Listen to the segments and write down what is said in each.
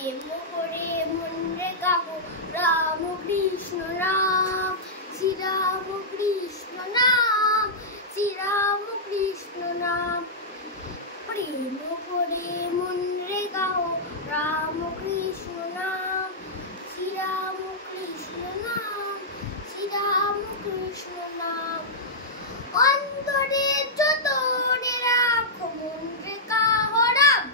প্রেম করে মন রে গাহো রাম কৃষ্ণ নাম, শ্রীরাম কৃষ্ণ নাম, শ্রীরাম কৃষ্ণ নাম। প্রেম করে মন রে গাহো রাম কৃষ্ণ নাম, শ্রীরাম কৃষ্ণ নাম, শ্রীরাম কৃষ্ণ নাম। অন্তরে যতনে রাখো মন রে গাহো রাম,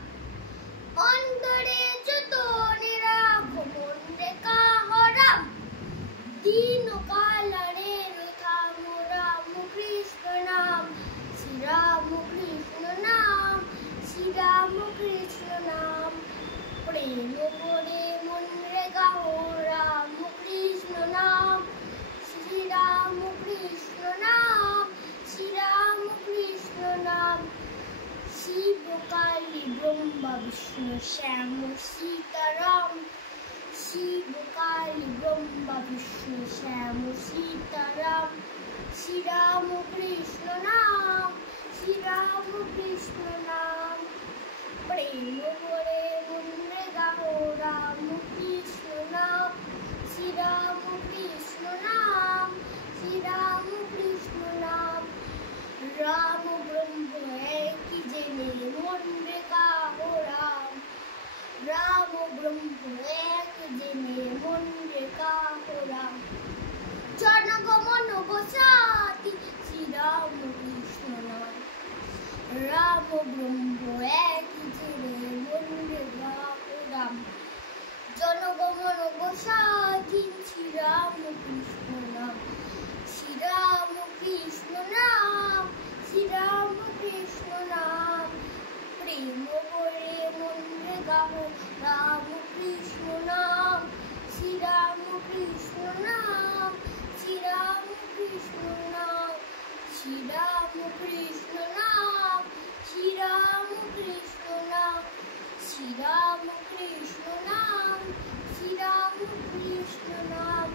অন্তরে যতনে রাখো মন রে গাহো রাম। দিন কালরে থামো রাম কৃষ্ণ নাম, শ্রীরাম কৃষ্ণ নাম, শ্রীরাম কৃষ্ণ নাম। প্রেম করে মন রে গাহো রাম কৃষ্ণ নাম, শ্রীরাম কৃষ্ণ নাম, শ্রীরাম কৃষ্ণ নাম। শিব কালী ব্রহ্মা বিষ্ণু শ্যাম সীতারাম, শিব কালী ব্রহ্মা বিষ্ণু শ্যাম সীতারাম। শ্রীরাম কৃষ্ণ নাম, শ্রীরাম কৃষ্ণ নাম। প্রেম করে মন রে গাহো রাম কৃষ্ণ নাম, শ্রীরাম কৃষ্ণ নাম, শ্রীরাম কৃষ্ণ নাম। রাম ব্রহ্ম একই জেনে মন রে গাহো রাম, রাম ব্রহ্ম এক জেনে মন রে গাহো রাম। জনগমন গোসাতি শ্রীরাম কৃষ্ণ নাম, রাম ব্রহ্ম এক জেনে মন রে গাহো রাম। জনগমন গোসাতি শ্রীরাম কৃষ্ণ নাম, শ্রীরাম কৃষ্ণ নাম, শ্রীরাম কৃষ্ণ নাম। প্রেম করে মন রে গাহো রাম কৃষ্ণ নাম, শ্রীরাম কৃষ্ণ নাম, শ্রীরাম কৃষ্ণ নাম, শ্রীরাম কৃষ্ণ নাম, শ্রীরাম কৃষ্ণ নাম, শ্রীরাম কৃষ্ণ নাম, শ্রীরাম কৃষ্ণ নাম।